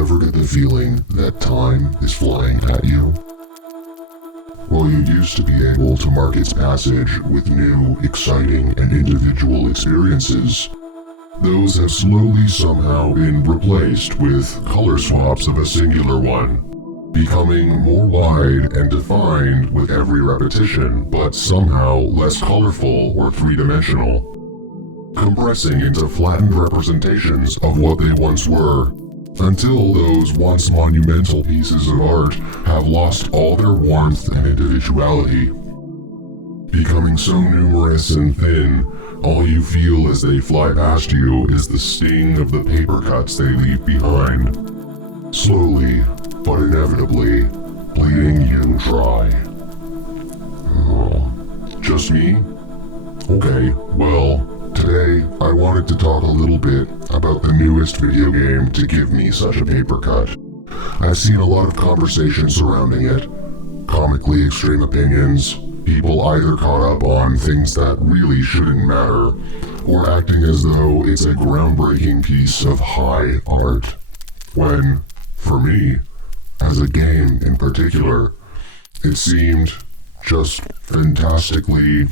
you ever get the feeling that time is flying at you? While you used to be able to mark its passage with new, exciting, and individual experiences, those have slowly somehow been replaced with color swaps of a singular one, becoming more wide and defined with every repetition, but somehow less colorful or three-dimensional, compressing into flattened representations of what they once were, until those once monumental pieces of art have lost all their warmth and individuality. Becoming so numerous and thin, all you feel as they fly past you is the sting of the paper cuts they leave behind, slowly but inevitably bleeding you dry. Oh, just me? Okay, well, today, I wanted to talk a little bit about the newest video game to give me such a paper cut. I've seen a lot of conversation surrounding it, comically extreme opinions, people either caught up on things that really shouldn't matter, or acting as though it's a groundbreaking piece of high art. When, for me, as a game in particular, it seemed just fantastically,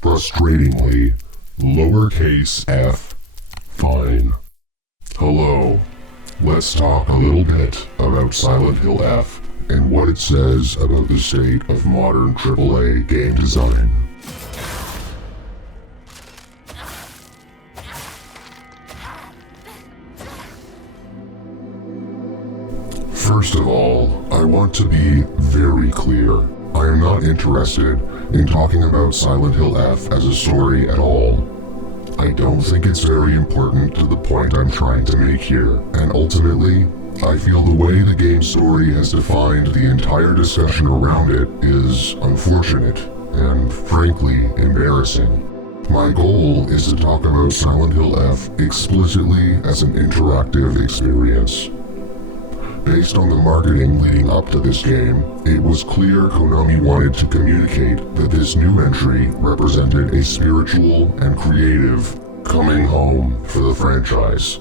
frustratingly, lowercase f, fine. Hello, let's talk a little bit about Silent Hill F and what it says about the state of modern AAA game design. First of all, I want to be very clear. I am not interested in talking about Silent Hill F as a story at all. I don't think it's very important to the point I'm trying to make here, and ultimately, I feel the way the game's story has defined the entire discussion around it is unfortunate and, frankly, embarrassing. My goal is to talk about Silent Hill F explicitly as an interactive experience. Based on the marketing leading up to this game, it was clear Konami wanted to communicate that this new entry represented a spiritual and creative coming home for the franchise.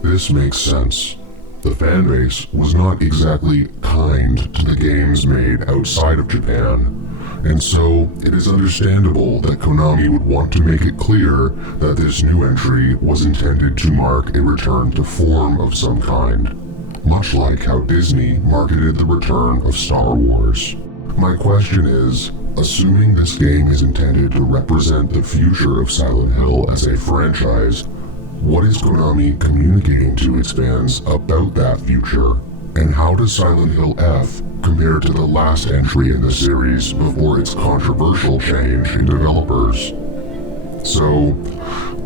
This makes sense. The fanbase was not exactly kind to the games made outside of Japan, and so it is understandable that Konami would want to make it clear that this new entry was intended to mark a return to form of some kind. Much like how Disney marketed the return of Star Wars. My question is, assuming this game is intended to represent the future of Silent Hill as a franchise, what is Konami communicating to its fans about that future? And how does Silent Hill F compare to the last entry in the series before its controversial change in developers? So,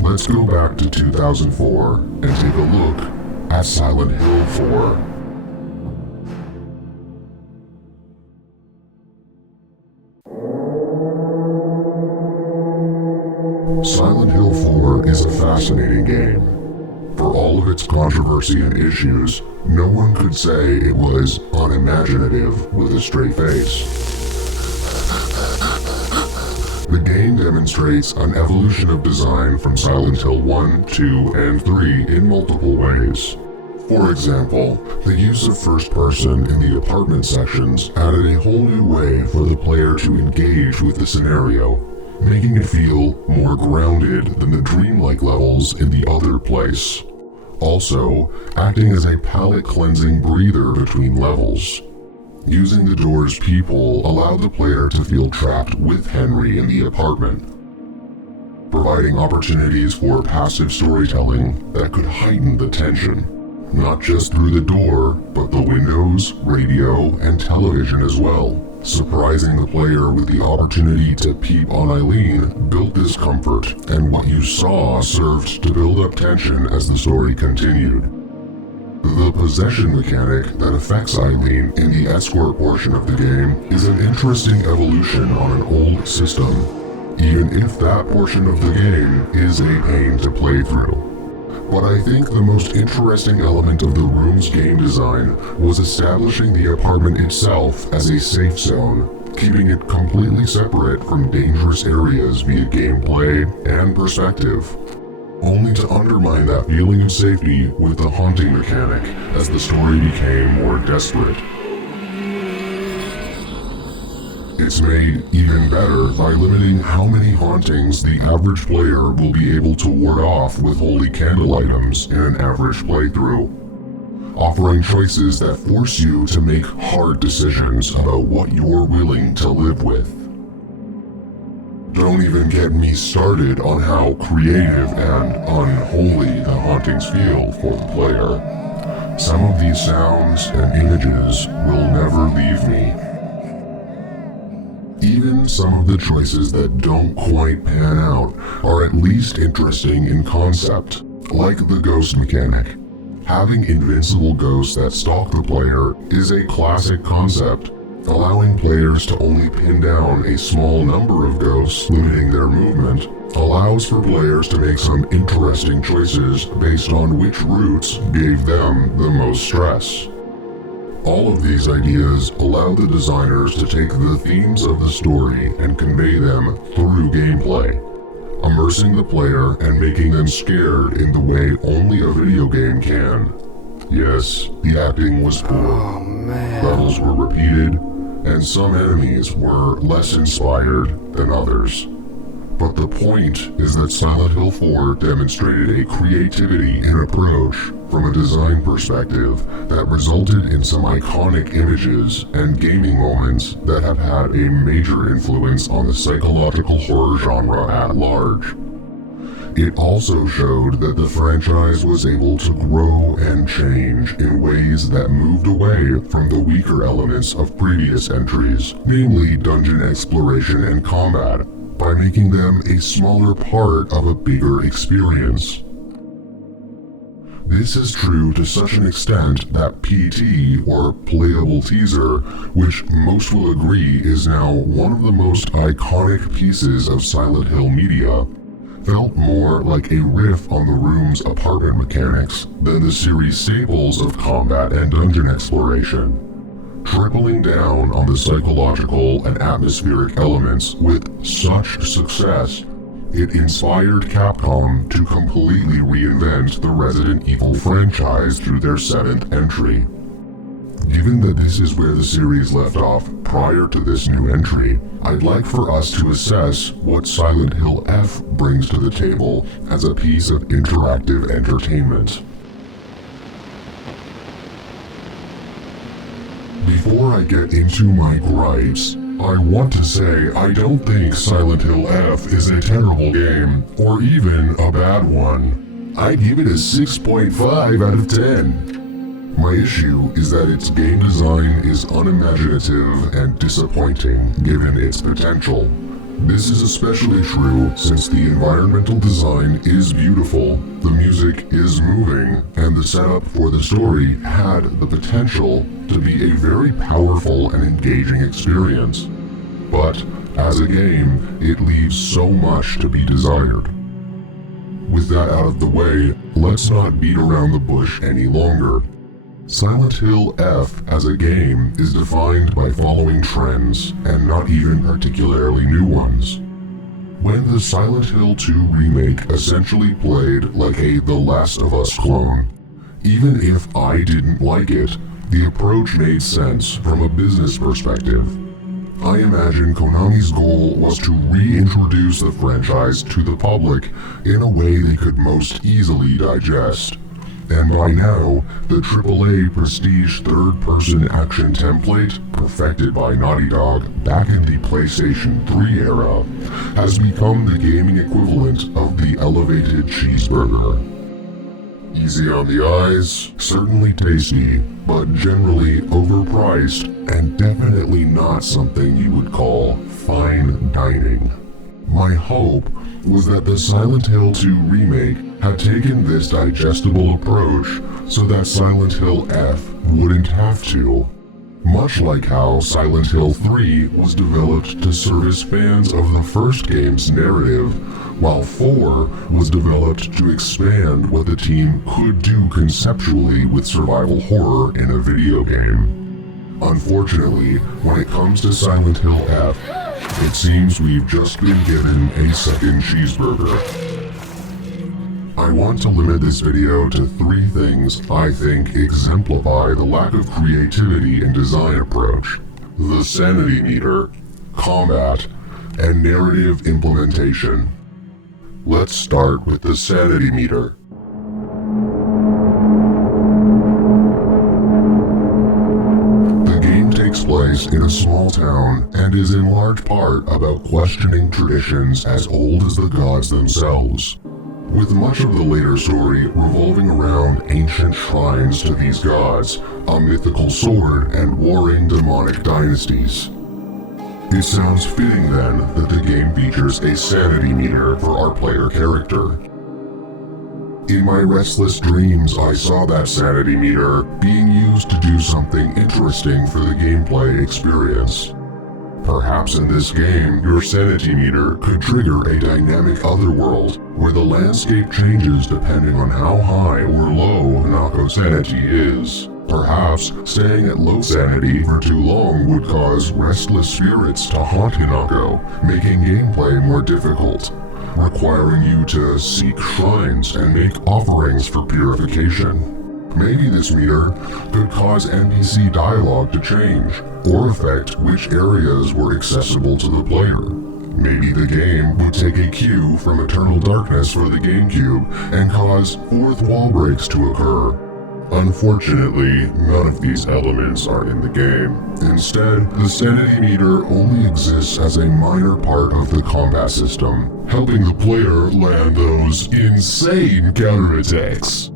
let's go back to 2004 and take a look at Silent Hill 4. Silent Hill 4 is a fascinating game. For all of its controversy and issues, no one could say it was unimaginative with a straight face. The game demonstrates an evolution of design from Silent Hill 1, 2, and 3 in multiple ways. For example, the use of first person in the apartment sections added a whole new way for the player to engage with the scenario, making it feel more grounded than the dreamlike levels in the other place. Also, acting as a palate-cleansing breather between levels. Using the door's peephole allowed the player to feel trapped with Henry in the apartment, providing opportunities for passive storytelling that could heighten the tension, not just through the door, but the windows, radio, and television as well. Surprising the player with the opportunity to peep on Eileen built discomfort, and what you saw served to build up tension as the story continued. The possession mechanic that affects Eileen in the escort portion of the game is an interesting evolution on an old system, even if that portion of the game is a pain to play through. But I think the most interesting element of the room's game design was establishing the apartment itself as a safe zone, keeping it completely separate from dangerous areas via gameplay and perspective. only to undermine that feeling of safety with the haunting mechanic as the story became more desperate. It's made even better by limiting how many hauntings the average player will be able to ward off with holy candle items in an average playthrough, offering choices that force you to make hard decisions about what you're willing to live with. Don't even get me started on how creative and unholy the hauntings feel for the player. Some of these sounds and images will never leave me. Even some of the choices that don't quite pan out are at least interesting in concept, like the ghost mechanic. Having invincible ghosts that stalk the player is a classic concept, allowing players to only pin down a small number of ghosts, limiting their movement, allows for players to make some interesting choices based on which routes gave them the most stress. All of these ideas allow the designers to take the themes of the story and convey them through gameplay, immersing the player and making them scared in the way only a video game can. Yes, the acting was poor, levels were repeated, and some enemies were less inspired than others. But the point is that Silent Hill 4 demonstrated a creativity and approach from a design perspective that resulted in some iconic images and gaming moments that have had a major influence on the psychological horror genre at large. It also showed that the franchise was able to grow and change in ways that moved away from the weaker elements of previous entries, namely dungeon exploration and combat, by making them a smaller part of a bigger experience. This is true to such an extent that PT, or Playable Teaser, which most will agree is now one of the most iconic pieces of Silent Hill media, felt more like a riff on the room's apartment mechanics than the series' staples of combat and dungeon exploration. Tripling down on the psychological and atmospheric elements with such success, it inspired Capcom to completely reinvent the Resident Evil franchise through their 7th entry. Given that this is where the series left off prior to this new entry, I'd like for us to assess what Silent Hill F brings to the table as a piece of interactive entertainment. Before I get into my gripes, I want to say I don't think Silent Hill F is a terrible game, or even a bad one. I'd give it a 6.5 out of 10. My issue is that its game design is unimaginative and disappointing given its potential. This is especially true since the environmental design is beautiful, the music is moving, and the setup for the story had the potential to be a very powerful and engaging experience. But, as a game, it leaves so much to be desired. With that out of the way, let's not beat around the bush any longer. Silent Hill F as a game is defined by following trends, and not even particularly new ones. When the Silent Hill 2 remake essentially played like a The Last of Us clone, even if I didn't like it, the approach made sense from a business perspective. I imagine Konami's goal was to reintroduce the franchise to the public in a way they could most easily digest. And by now, the AAA prestige third-person action template, perfected by Naughty Dog back in the PlayStation 3 era, has become the gaming equivalent of the elevated cheeseburger. Easy on the eyes, certainly tasty, but generally overpriced and definitely not something you would call fine dining. My hope was that the Silent Hill 2 remake had taken this digestible approach so that Silent Hill F wouldn't have to. Much like how Silent Hill 3 was developed to service fans of the first game's narrative, while 4 was developed to expand what the team could do conceptually with survival horror in a video game. Unfortunately, when it comes to Silent Hill F, it seems we've just been given a second cheeseburger. I want to limit this video to 3 things I think exemplify the lack of creativity in design approach: the sanity meter, combat, and narrative implementation. Let's start with the sanity meter. The game takes place in a small town and is in large part about questioning traditions as old as the gods themselves, with much of the later story revolving around ancient shrines to these gods, a mythical sword, and warring demonic dynasties. It sounds fitting then that the game features a sanity meter for our player character. In my restless dreams, I saw that sanity meter being used to do something interesting for the gameplay experience. Perhaps in this game, your sanity meter could trigger a dynamic otherworld where the landscape changes depending on how high or low Hanako's sanity is. Perhaps staying at low sanity for too long would cause restless spirits to haunt Hanako, making gameplay more difficult, requiring you to seek shrines and make offerings for purification. Maybe this meter could cause NPC dialogue to change, or affect which areas were accessible to the player. Maybe the game would take a cue from Eternal Darkness for the GameCube and cause fourth wall breaks to occur. Unfortunately, none of these elements are in the game. Instead, the sanity meter only exists as a minor part of the combat system, helping the player land those insane counterattacks.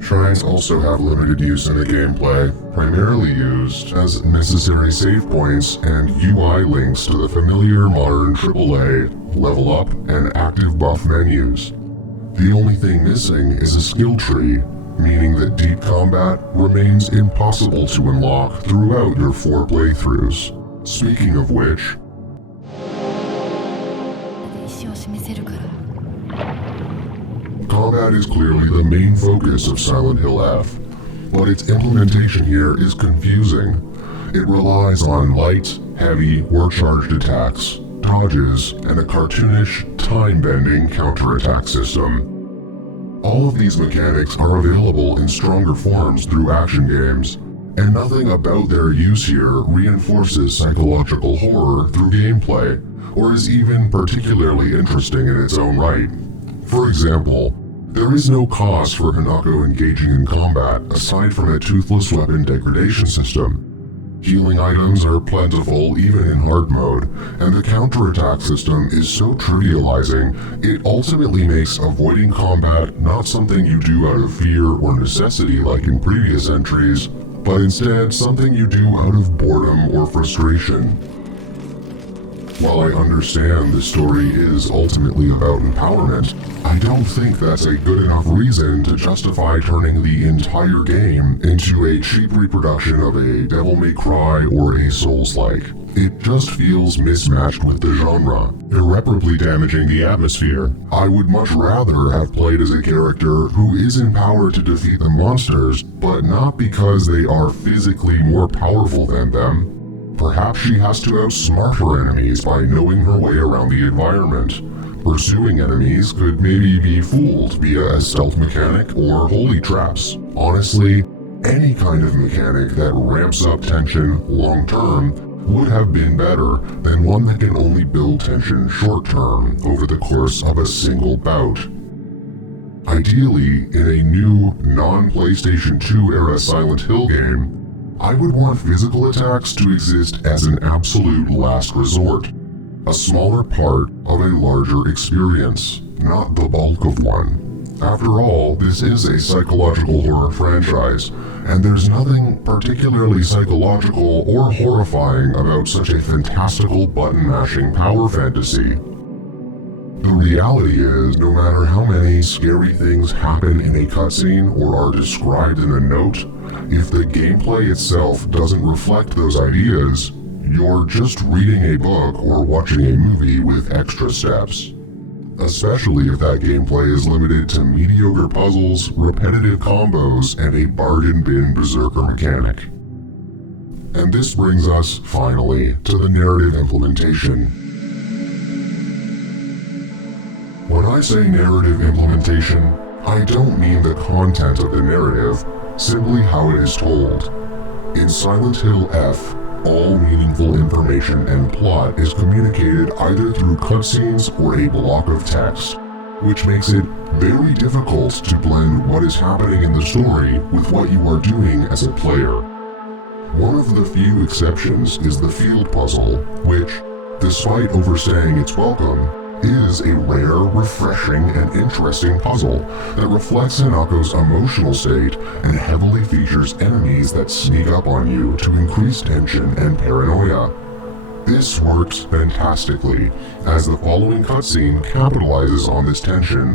Shrines also have limited use in the gameplay, primarily used as necessary save points and UI links to the familiar modern AAA level up and active buff menus. The only thing missing is a skill tree, meaning that deep combat remains impossible to unlock throughout your 4 playthroughs. Speaking of which, combat is clearly the main focus of Silent Hill F, but its implementation here is confusing. It relies on light, heavy, or charged attacks, dodges, and a cartoonish, time-bending counterattack system. All of these mechanics are available in stronger forms through action games, and nothing about their use here reinforces psychological horror through gameplay, or is even particularly interesting in its own right. For example, there is no cause for Hanako engaging in combat aside from a toothless weapon degradation system. Healing items are plentiful even in hard mode, and the counterattack system is so trivializing, it ultimately makes avoiding combat not something you do out of fear or necessity like in previous entries, but instead something you do out of boredom or frustration. While I understand the story is ultimately about empowerment, I don't think that's a good enough reason to justify turning the entire game into a cheap reproduction of a Devil May Cry or a Souls-like. It just feels mismatched with the genre, irreparably damaging the atmosphere. I would much rather have played as a character who is empowered to defeat the monsters, but not because they are physically more powerful than them. Perhaps she has to outsmart her enemies by knowing her way around the environment. Pursuing enemies could maybe be fooled via a stealth mechanic or holy traps. Honestly, any kind of mechanic that ramps up tension long-term would have been better than one that can only build tension short-term over the course of a single bout. Ideally, in a new, non-PlayStation 2 era Silent Hill game, I would want physical attacks to exist as an absolute last resort, a smaller part of a larger experience, not the bulk of one. After all, this is a psychological horror franchise, and there's nothing particularly psychological or horrifying about such a fantastical button-mashing power fantasy. The reality is, no matter how many scary things happen in a cutscene or are described in a note, if the gameplay itself doesn't reflect those ideas, you're just reading a book or watching a movie with extra steps. Especially if that gameplay is limited to mediocre puzzles, repetitive combos, and a bargain bin berserker mechanic. And this brings us, finally, to the narrative implementation. When I say narrative implementation, I don't mean the content of the narrative, simply how it is told. In Silent Hill F, all meaningful information and plot is communicated either through cutscenes or a block of text, which makes it very difficult to blend what is happening in the story with what you are doing as a player. One of the few exceptions is the field puzzle, which, despite overstaying its welcome, is a rare, refreshing, and interesting puzzle that reflects Hanako's emotional state and heavily features enemies that sneak up on you to increase tension and paranoia. This works fantastically, as the following cutscene capitalizes on this tension,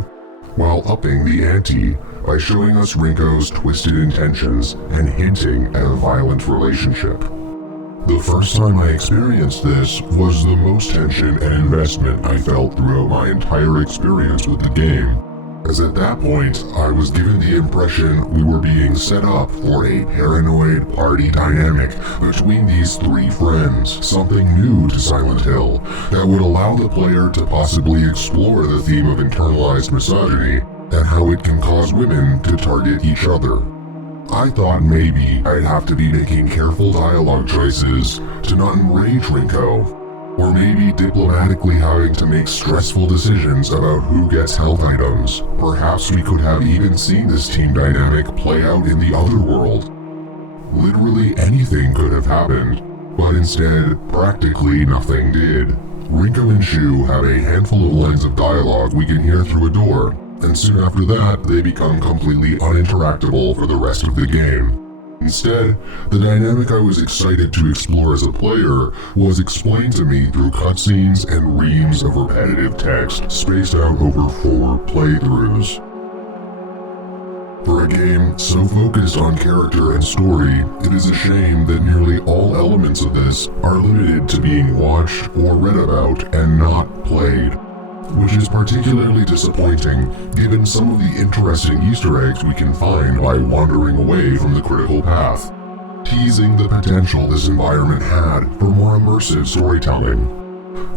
while upping the ante by showing us Rinko's twisted intentions and hinting at a violent relationship. The first time I experienced this was the most tension and investment I felt throughout my entire experience with the game, as at that point I was given the impression we were being set up for a paranoid party dynamic between these three friends, something new to Silent Hill that would allow the player to possibly explore the theme of internalized misogyny and how it can cause women to target each other. I thought maybe I'd have to be making careful dialogue choices to not enrage Rinko, or maybe diplomatically having to make stressful decisions about who gets health items. Perhaps we could have even seen this team dynamic play out in the other world. Literally anything could have happened, but instead, practically nothing did. Rinko and Shu have a handful of lines of dialogue we can hear through a door, and soon after that, they become completely uninteractable for the rest of the game. Instead, the dynamic I was excited to explore as a player was explained to me through cutscenes and reams of repetitive text spaced out over 4 playthroughs. For a game so focused on character and story, it is a shame that nearly all elements of this are limited to being watched or read about and not played, which is particularly disappointing given some of the interesting Easter eggs we can find by wandering away from the critical path, teasing the potential this environment had for more immersive storytelling.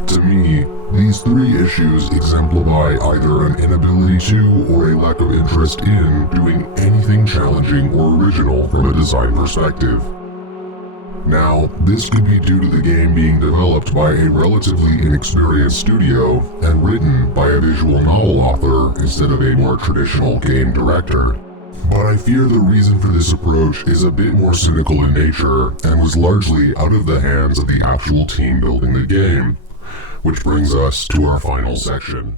To me, these 3 issues exemplify either an inability to or a lack of interest in doing anything challenging or original from a design perspective. Now, this could be due to the game being developed by a relatively inexperienced studio and written by a visual novel author instead of a more traditional game director. But I fear the reason for this approach is a bit more cynical in nature and was largely out of the hands of the actual team building the game. Which brings us to our final section.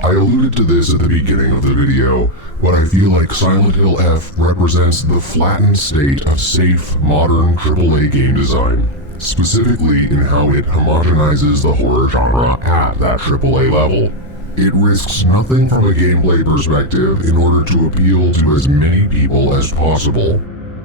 I alluded to this at the beginning of the video, but I feel like Silent Hill F represents the flattened state of safe, modern AAA game design, specifically in how it homogenizes the horror genre at that AAA level. It risks nothing from a gameplay perspective in order to appeal to as many people as possible,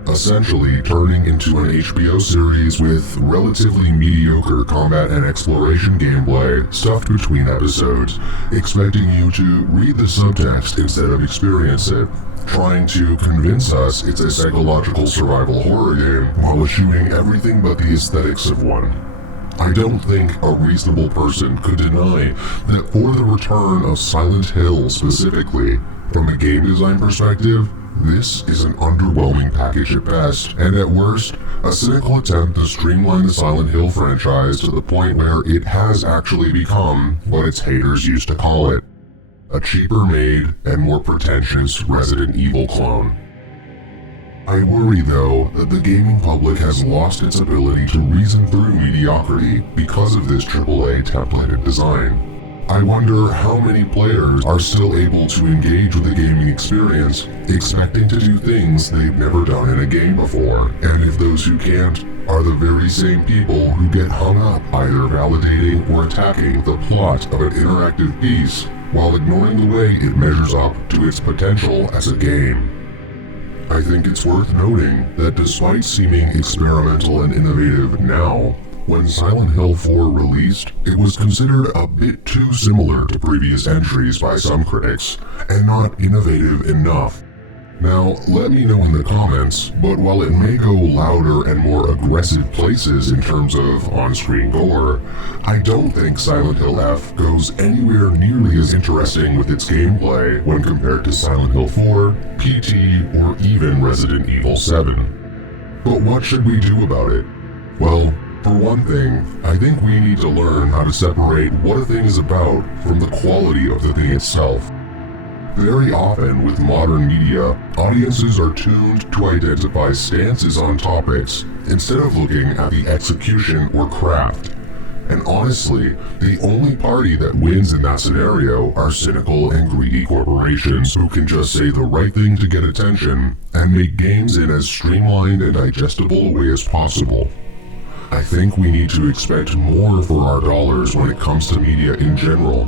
essentially turning into an HBO series with relatively mediocre combat and exploration gameplay stuffed between episodes, expecting you to read the subtext instead of experience it, trying to convince us it's a psychological survival horror game while eschewing everything but the aesthetics of one. I don't think a reasonable person could deny that for the return of Silent Hill specifically, from a game design perspective, this is an underwhelming package at best, and at worst, a cynical attempt to streamline the Silent Hill franchise to the point where it has actually become what its haters used to call it, a cheaper made and more pretentious Resident Evil clone. I worry though that the gaming public has lost its ability to reason through mediocrity because of this AAA templated design. I wonder how many players are still able to engage with the gaming experience, expecting to do things they've never done in a game before, and if those who can't are the very same people who get hung up either validating or attacking the plot of an interactive piece while ignoring the way it measures up to its potential as a game. I think it's worth noting that despite seeming experimental and innovative now, when Silent Hill 4 released, it was considered a bit too similar to previous entries by some critics, and not innovative enough. Now, let me know in the comments, but while it may go louder and more aggressive places in terms of on-screen gore, I don't think Silent Hill F goes anywhere nearly as interesting with its gameplay when compared to Silent Hill 4, PT, or even Resident Evil 7. But what should we do about it? Well, for one thing, I think we need to learn how to separate what a thing is about from the quality of the thing itself. Very often with modern media, audiences are tuned to identify stances on topics instead of looking at the execution or craft. And honestly, the only party that wins in that scenario are cynical and greedy corporations who can just say the right thing to get attention and make games in as streamlined and digestible a way as possible. I think we need to expect more for our dollars when it comes to media in general.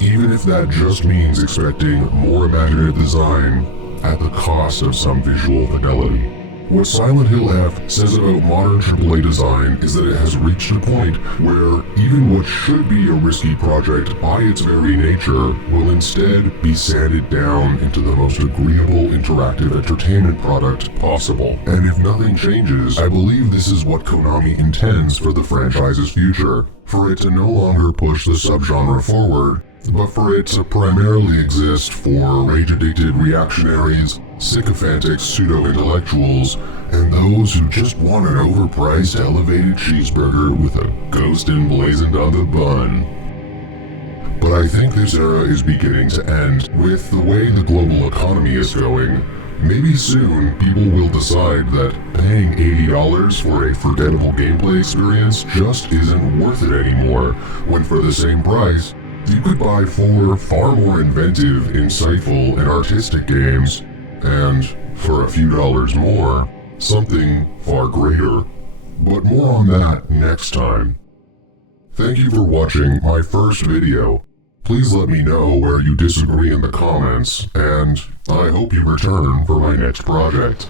Even if that just means expecting more imaginative design at the cost of some visual fidelity. What Silent Hill F says about modern AAA design is that it has reached a point where even what should be a risky project by its very nature will instead be sanded down into the most agreeable interactive entertainment product possible. And if nothing changes, I believe this is what Konami intends for the franchise's future, for it to no longer push the subgenre forward, but for it to primarily exist for rage-addicted reactionaries, sycophantic pseudo-intellectuals, and those who just want an overpriced elevated cheeseburger with a ghost emblazoned on the bun. But I think this era is beginning to end. With the way the global economy is going, maybe soon people will decide that paying $80 for a forgettable gameplay experience just isn't worth it anymore, when for the same price, you could buy 4 far more inventive, insightful, and artistic games, and, for a few dollars more, something far greater. But more on that next time. Thank you for watching my first video. Please let me know where you disagree in the comments, and I hope you return for my next project.